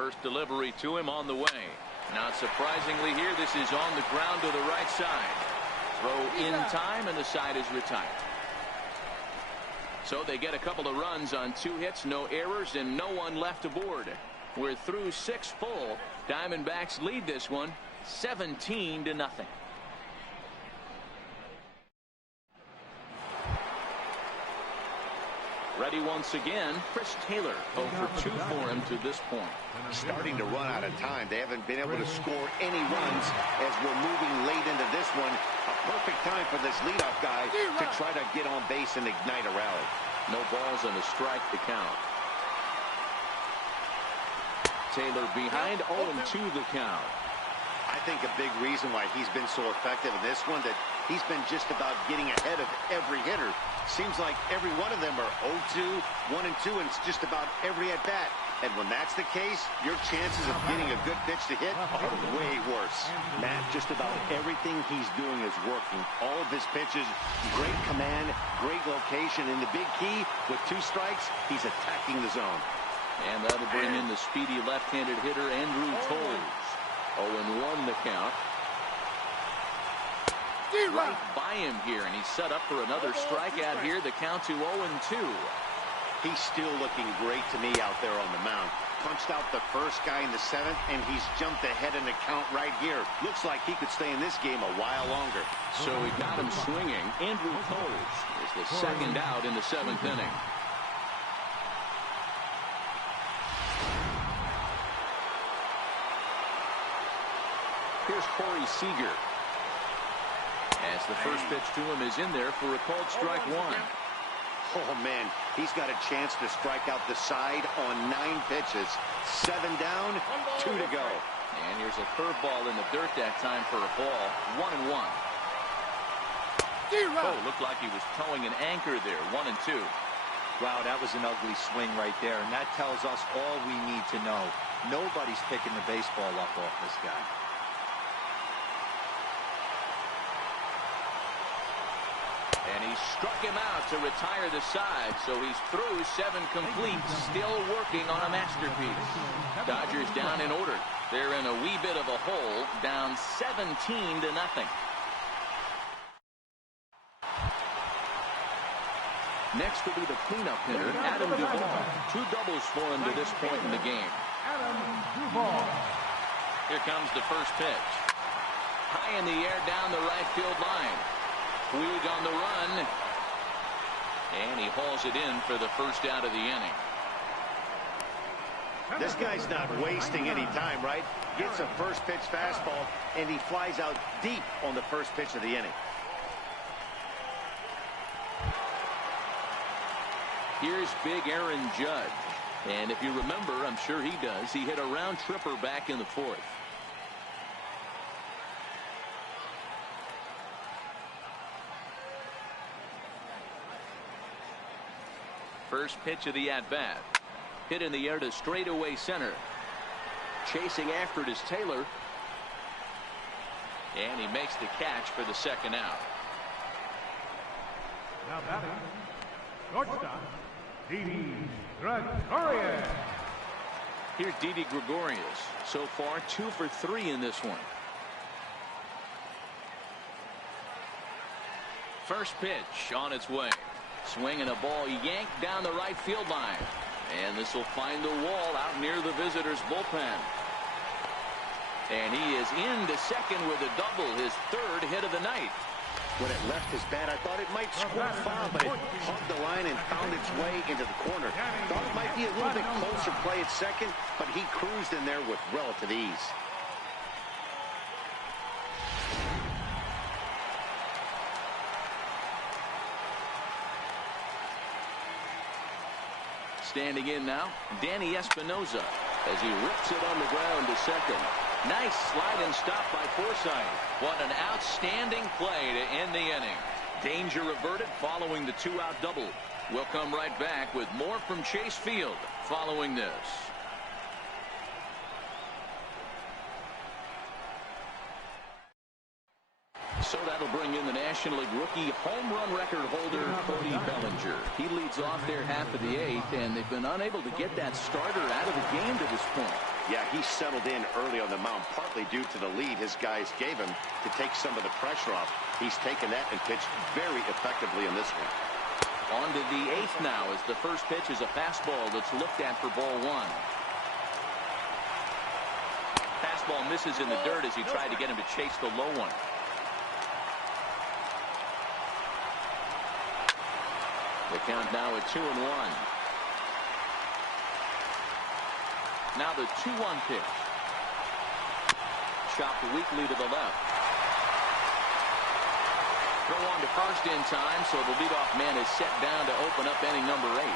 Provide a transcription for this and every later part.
First delivery to him on the way. Not surprisingly here, this is on the ground to the right side. Throw in time, and the side is retired. So they get a couple of runs on 2 hits, no errors, and no one left aboard. We're through 6 full. Diamondbacks lead this one 17-0. Ready once again, Chris Taylor, 0 for 2 for him to this point. Starting to run out of time. They haven't been able to score any runs as we're moving late into this one. A perfect time for this leadoff guy to try to get on base and ignite a rally. No balls and a strike to count. Taylor behind, 0-2 the count. I think a big reason why he's been so effective in this one, that he's been just about getting ahead of every hitter. Seems like every one of them are 0-2, 1-2, and it's just about every at-bat. And when that's the case, your chances of getting a good pitch to hit are way worse. Matt, just about everything he's doing is working. All of his pitches, great command, great location. And the big key, with 2 strikes, he's attacking the zone. And that'll bring in the speedy left-handed hitter, Andrew Toles. 0-1 the count. Right by him here, and he's set up for another strikeout here. The count to 0-2. He's still looking great to me out there on the mound. Punched out the first guy in the 7th, and he's jumped ahead in the count right here. Looks like he could stay in this game a while longer. So we got him swinging. Andrew Toles is the 2nd out in the 7th inning. Here's Corey Seager. As the first pitch to him is in there for a called strike 1. Oh, man, he's got a chance to strike out the side on 9 pitches. 7 down, 2 to go. And here's a curveball in the dirt that time for a ball. 1-1. Oh, looked like he was towing an anchor there. 1-2. Wow, that was an ugly swing right there, and that tells us all we need to know. Nobody's picking the baseball up off this guy. And he struck him out to retire the side, so he's through 7 complete, still working on a masterpiece. Dodgers down in order. They're in a wee bit of a hole, down 17-0. Next will be the cleanup hitter, Adam Duvall. 2 doubles for him to this point in the game. Adam Duvall. Here comes the first pitch. High in the air down the right field line. Puig on the run, and he hauls it in for the first out of the inning. This guy's not wasting any time, right? Gets a first pitch fastball, and he flies out deep on the first pitch of the inning. Here's big Aaron Judge, and if you remember, I'm sure he does, he hit a round tripper back in the 4th. First pitch of the at-bat. Hit in the air to straightaway center. Chasing after it is Taylor. And he makes the catch for the 2nd out. Now batting, shortstop, Didi Gregorius. Here's Didi Gregorius. So far, 2 for 3 in this one. First pitch on its way. Swinging a ball yanked down the right field line. And this will find the wall out near the visitors' bullpen. And he is into second with a double, his 3rd hit of the night. When it left his bat, I thought it might squirm foul, but it hugged the line and found its way into the corner. Thought it might be a little bit closer play at second, but he cruised in there with relative ease. Standing in now, Danny Espinosa as he rips it on the ground to second. Nice slide and stop by Forsythe. What an outstanding play to end the inning. Danger averted following the 2-out double. We'll come right back with more from Chase Field following this. So that'll bring in the National League rookie home run record holder, Cody Bellinger. He leads off their half of the 8th, and they've been unable to get that starter out of the game to this point. Yeah, he settled in early on the mound, partly due to the lead his guys gave him to take some of the pressure off. He's taken that and pitched very effectively in this one. On to the 8th now, as the first pitch is a fastball that's looked at for ball 1. Fastball misses in the dirt as he tried to get him to chase the low one. The count now at 2-1. Now the 2-1 pitch. Chopped weakly to the left. Throw on to first in time, so the leadoff man is set down to open up inning number 8.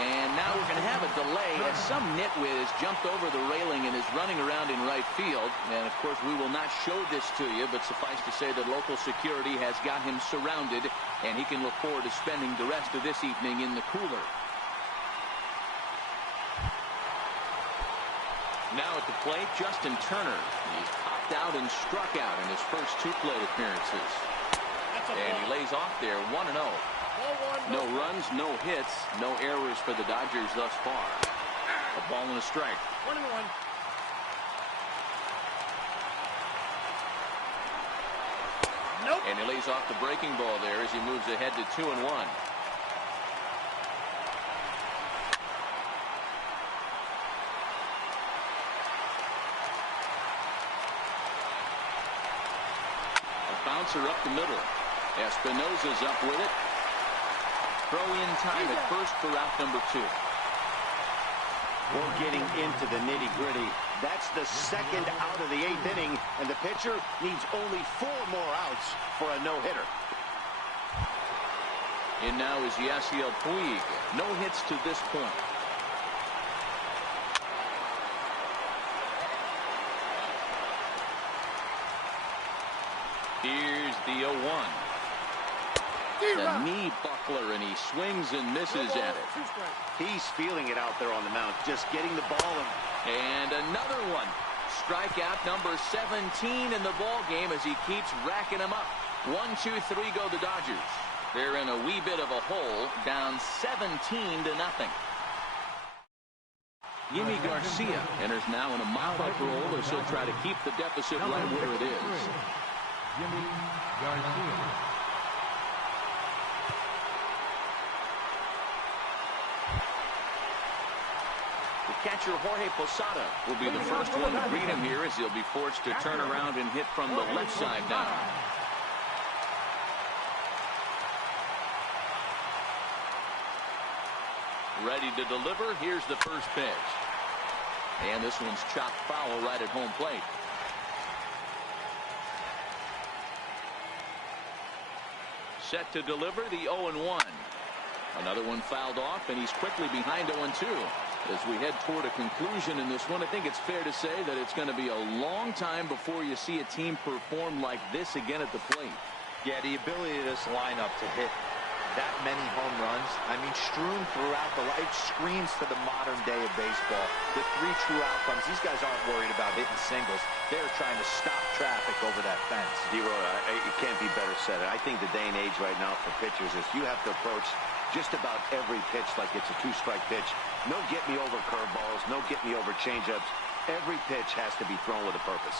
And now we're going to have a delay as some nitwit has jumped over the railing and is running around in right field. And, of course, we will not show this to you, but suffice to say that local security has got him surrounded, and he can look forward to spending the rest of this evening in the cooler. Now at the plate, Justin Turner. He's popped out and struck out in his first 2 plate appearances. And he lays off there 1-0. No runs, no hits, no errors for the Dodgers thus far. A ball and a strike. 1-1. Nope. And he lays off the breaking ball there as he moves ahead to 2-1. Bouncer up the middle. Espinosa's up with it. Throw in time at first for out number 2. We're getting into the nitty-gritty. That's the second out of the 8th inning, and the pitcher needs only 4 more outs for a no-hitter. In now is Yasiel Puig. No hits to this point. Here's the 0-1. The knee buckler, and he swings and misses at it. He's feeling it out there on the mound, just getting the ball. And another one. Strikeout number 17 in the ball game as he keeps racking them up. 1-2-3 go the Dodgers. They're in a wee bit of a hole, down 17-0. Yimi Garcia enters now in a mop-up role as he'll try to keep the deficit right where it is. Yimi Garcia. Catcher Jorge Posada will be the first one to greet him here as he'll be forced to turn around and hit from the left side now. Ready to deliver. Here's the first pitch. And this one's chopped foul right at home plate. Set to deliver the 0-1. Another one fouled off, and he's quickly behind 0-2. As we head toward a conclusion in this one, I think it's fair to say that it's going to be a long time before you see a team perform like this again at the plate. Yeah, the ability of this lineup to hit that many home runs, I mean, strewn throughout the life, screams to the modern day of baseball. The 3 true outcomes. These guys aren't worried about hitting singles. They're trying to stop traffic over that fence. It can't be better said. I think the day and age right now for pitchers is you have to approach just about every pitch like it's a 2-strike pitch. No get me over curveballs, no get me over changeups. Every pitch has to be thrown with a purpose.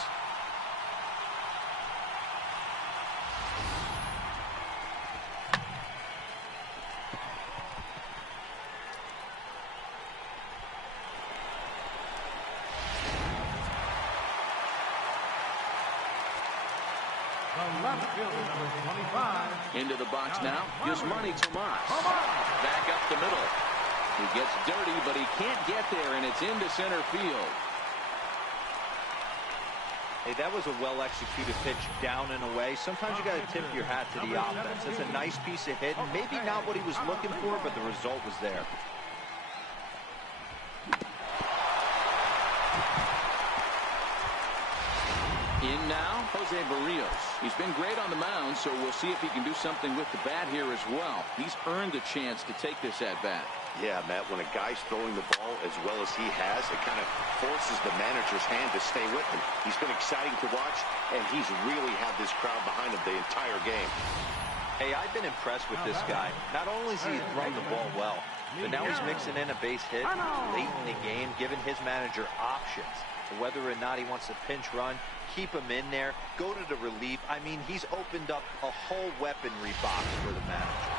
The left fielder, number 25. Into the box now, Yasmani Tomas. Back up the middle. He gets dirty, but he can't get there, and it's into center field. Hey, that was a well-executed pitch down and away. Sometimes you got to tip your hat to the offense. It's a nice piece of hit. Maybe not what he was looking for, but the result was there. In now, Jose Barrios. He's been great on the mound, so we'll see if he can do something with the bat here as well. He's earned a chance to take this at-bat. Yeah, Matt, when a guy's throwing the ball as well as he has, it kind of forces the manager's hand to stay with him. He's been exciting to watch, and he's really had this crowd behind him the entire game. Hey, I've been impressed with this guy. Not only has he thrown the ball well, But now he's mixing in a base hit late in the game, giving his manager options. Whether or not he wants to pinch run, keep him in there, go to the relief. I mean, he's opened up a whole weaponry box for the manager.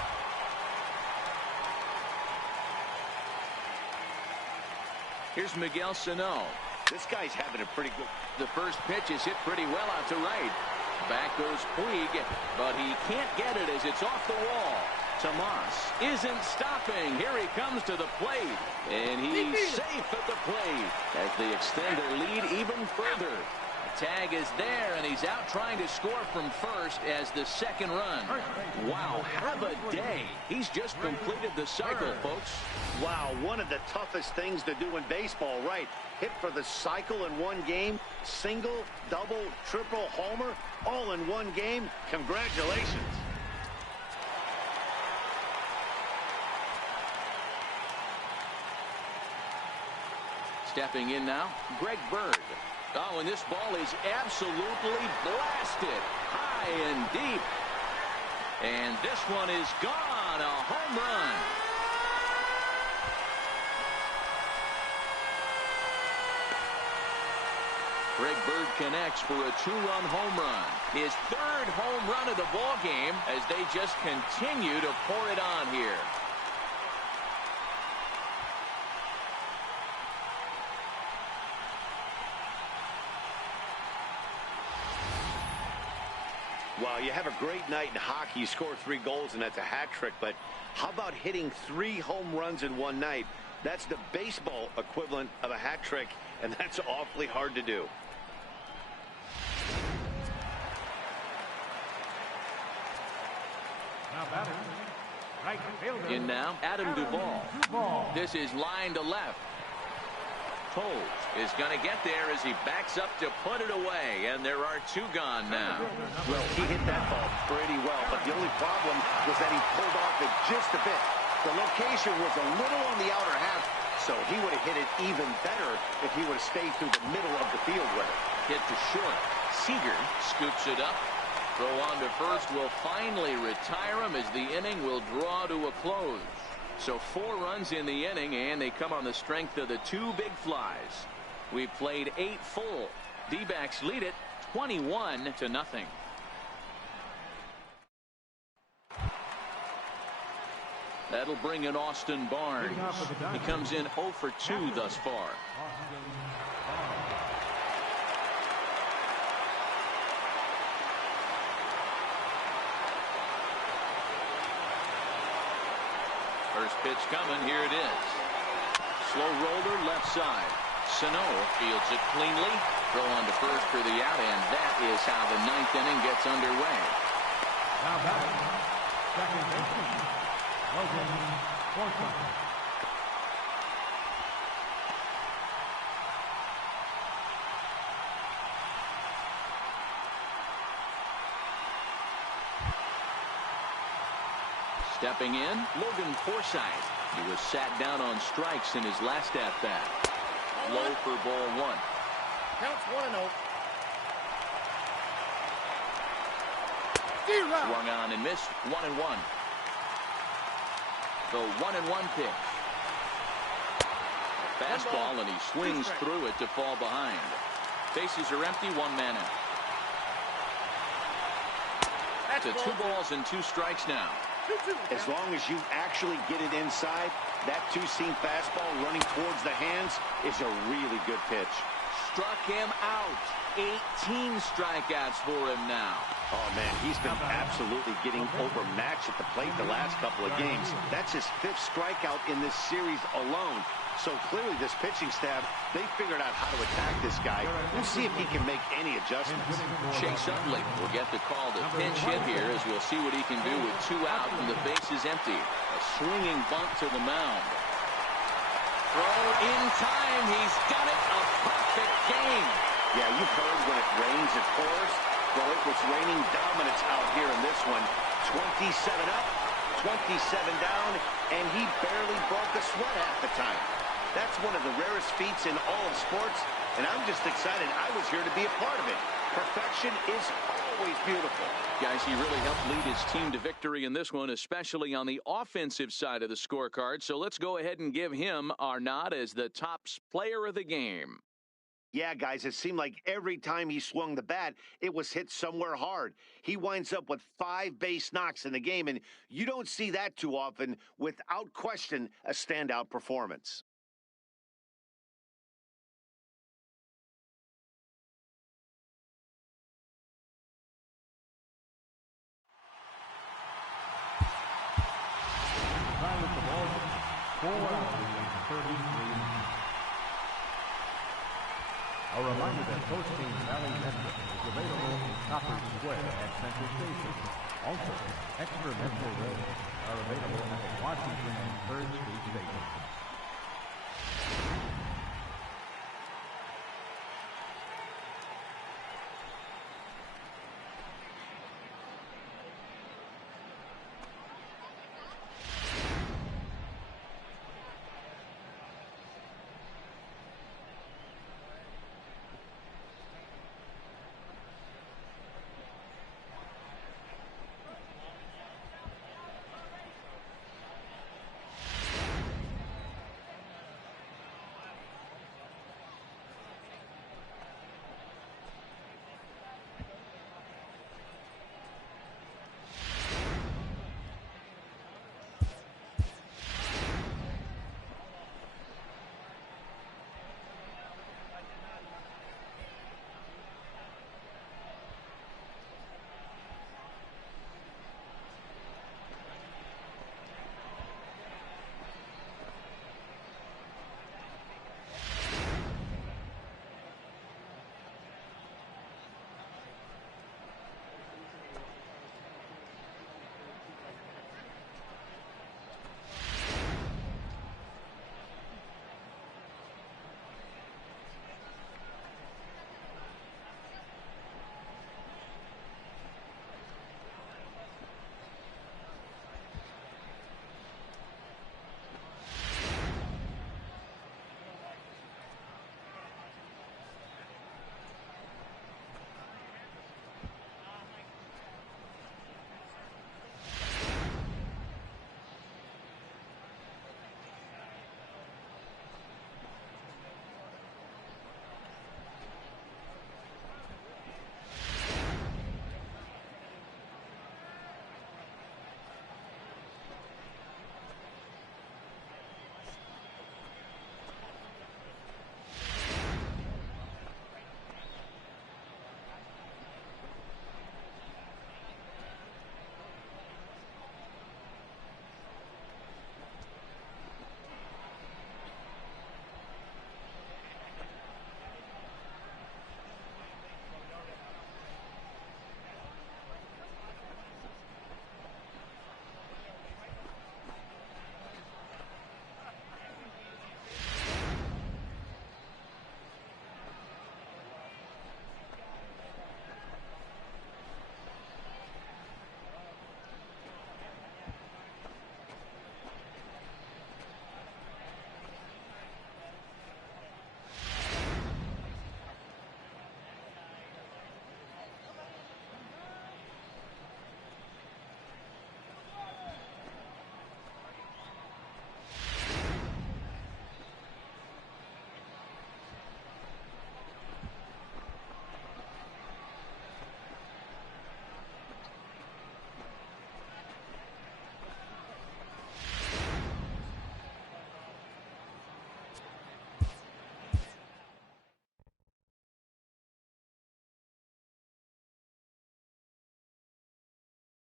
Here's Miguel Sano. This guy's having a pretty good... The first pitch is hit pretty well out to right. Back goes Puig, but he can't get it as it's off the wall. Tomas isn't stopping. Here he comes to the plate, and he's safe at the plate as they extend their lead even further. The tag is there, and he's out trying to score from first as the second run. Wow, have a day. He's just completed the cycle, folks. Wow, one of the toughest things to do in baseball, right? Hit for the cycle in one game, single, double, triple, homer, all in one game. Congratulations. Stepping in now, Greg Bird. Oh, and this ball is absolutely blasted high and deep. And this one is gone, a home run. Greg Bird connects for a two-run home run. His third home run of the ball game as they just continue to pour it on here. Wow, you have a great night in hockey. You score 3 goals, and that's a hat trick. But how about hitting 3 home runs in one night? That's the baseball equivalent of a hat trick, and that's awfully hard to do. Now batting, right fielder. In now, Adam Duvall. This is line to left. Toles is going to get there as he backs up to put it away, and there are 2 gone now. Well, he hit that ball pretty well, but the only problem was that he pulled off it just a bit. The location was a little on the outer half, so he would have hit it even better if he would have stayed through the middle of the field with it. Hit to short. Seager scoops it up. Throw on to first will finally retire him as the inning will draw to a close. So 4 runs in the inning, and they come on the strength of the 2 big flies. We've played 8 full. D-backs lead it 21-0. That'll bring in Austin Barnes. He comes in 0 for 2 thus far. First pitch coming. Here it is. Slow roller left side. Sano fields it cleanly. Throw on to first for the out, and that is how the 9th inning gets underway. Now batting, second baseman, Logan Forsythe. Stepping in, Logan Forsythe. He was sat down on strikes in his last at-bat. Low for ball 1. Counts 1-0. Swung on and missed. 1-1. The 1-1 pitch. Fastball, and he swings through it to fall behind. Bases are empty. 1 man out. To 2 balls and 2 strikes now. As long as you actually get it inside, that 2-seam fastball running towards the hands is a really good pitch. Struck him out. 18 strikeouts for him now. Oh, man, he's been absolutely getting overmatched at the plate the last couple of games. That's his 5th strikeout in this series alone. So clearly this pitching staff, they figured out how to attack this guy. We'll see if he can make any adjustments. Chase Utley will get the call to pinch hit here as we'll see what he can do with 2 out and the base is empty. A swinging bunt to the mound. Throw in time. He's done it. A perfect game. Yeah, you've heard when it rains, it pours. Well, it was raining dominance out here in this one. 27 up, 27 down, and he barely broke a sweat half the time. That's one of the rarest feats in all of sports, and I'm just excited I was here to be a part of it. Perfection is always always beautiful. Guys, he really helped lead his team to victory in this one, especially on the offensive side of the scorecard. So let's go ahead and give him our nod as the top player of the game. Yeah, guys, it seemed like every time he swung the bat, it was hit somewhere hard. He winds up with 5 base knocks in the game, and you don't see that too often. Without question, a standout performance. Time with the ball, 4 hours and 33 minutes. A reminder that Coaching Valley Network is available in Copper Square at Central Station. Also, extra Metro rails are available at the Washington and 3rd Street